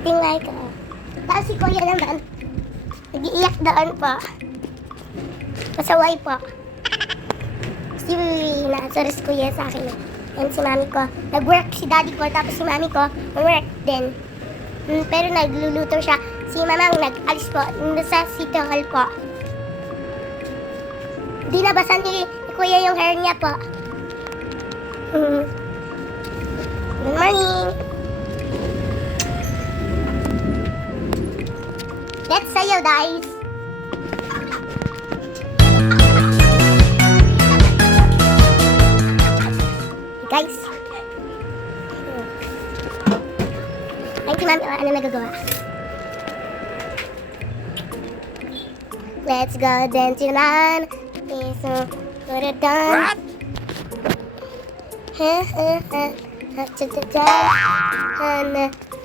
Ito yung like, tapos si Kuya naman, nag-iiyak doon po. Pasaway po. Si nasa Kuya sa akin. And si mami ko, nag-work si daddy ko, tapos si mami ko, nag-work din. Pero nagluluto siya. Si mamang nag-alis po, sa City Hall po. Di nabasan ni Kuya yung hair niya po. Good morning! Let's sayo, guys! Guys! Ay, si mami, ano nagagawa? Let's go dancing on. So, put it down.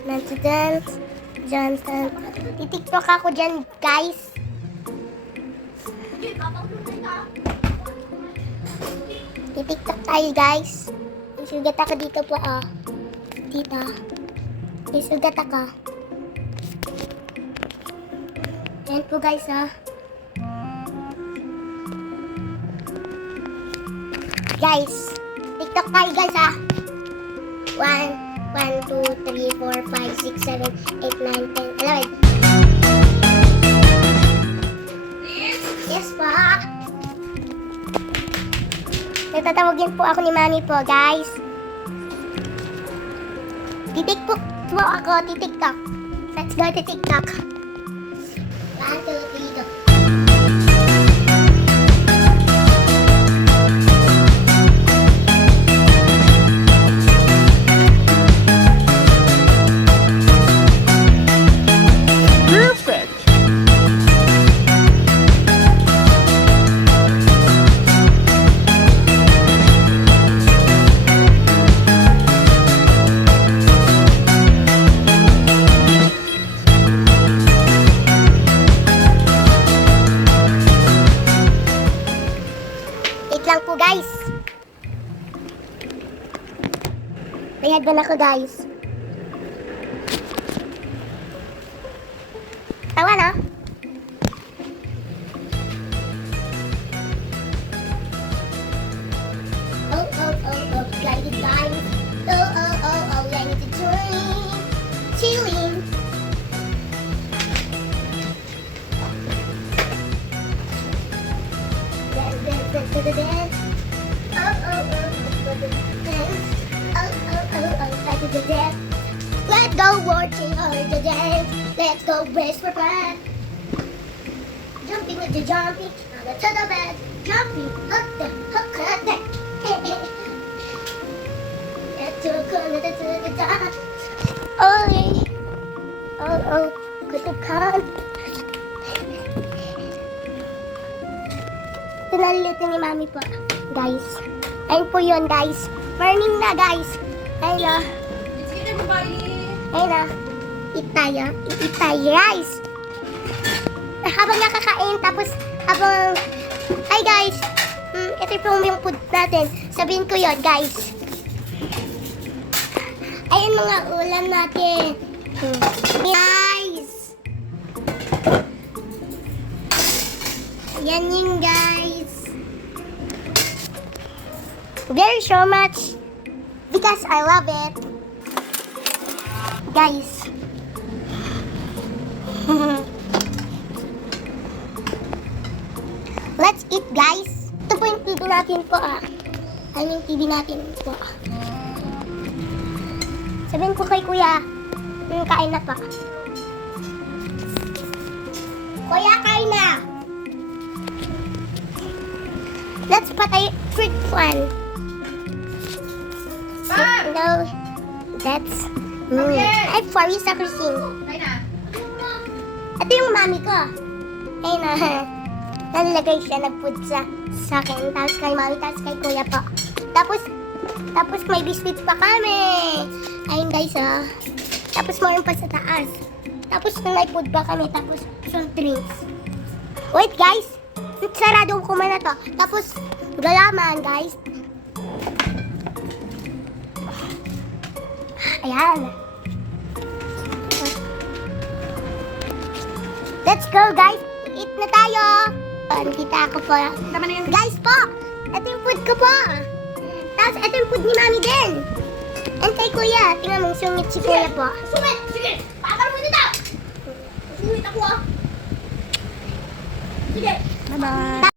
Not to dance. Johnson. Titiktok ako dyan, guys. Titiktok tayo, guys. Isugat ako dito po, Dito. Isugat ako. Ayan po, guys, Guys, TikTok tayo, guys, 1, 2, 3, 4, 5, 6, 7, 8, 9, 10, 11. Yes po. Natatawagin po ako ni mami po, guys. Titiktok po ako, titiktok. Let's go to TikTok. 1, 2, 3, go. Lang po, guys. May headband ako, guys. Tawa, no? Oh, guided by. Oh, I need to join. Chilling. Dance. Let's go working hard to dance. Let's go race for fun. Jumping with the jumping to the bed. Jumping up the hook at the Let's go to the top. Oh, good to come. Tinalit ni mami po, guys. Ayun po yun, guys. Morning na, guys. Ayun na. Ayun na. Eat tayo, guys. Habang nakakain, tapos habang... Ay, guys. Ito po yung food natin. Sabihin ko yun, guys. Ayun mga ulam natin. Guys. Yan yung guys. Very so much because I love it. Guys. Let's eat, guys. Ito po yung TV natin po, I mean, TV natin po. Sabihin ko kay Kuya, kain na pa. Kuya, kain na! Let's patay fruit one. No, that's... I'm sorry sa Christine. Ito yung mami ko. Ayun na. Nalagay siya, nag-food sa akin. Tapos kay mami, tapos kay kuya po. Tapos may biscuit pa kami. Ayun guys, Tapos mayroon pa sa taas. Tapos may food pa kami. Tapos some drinks. Wait guys. Sarado ko man na to. Tapos galaman guys. Ayan. Let's go, guys. Eat na tayo. Nakita ako po. Tama na yan. Guys po, ito yung food ko po. Tapos ito yung food ni Mami din. Antay kuya, tingnan mo, sungit si kuya po. Sumit! Sige! Patal mo dito! Sumit ako ah! Sige! Bye-bye.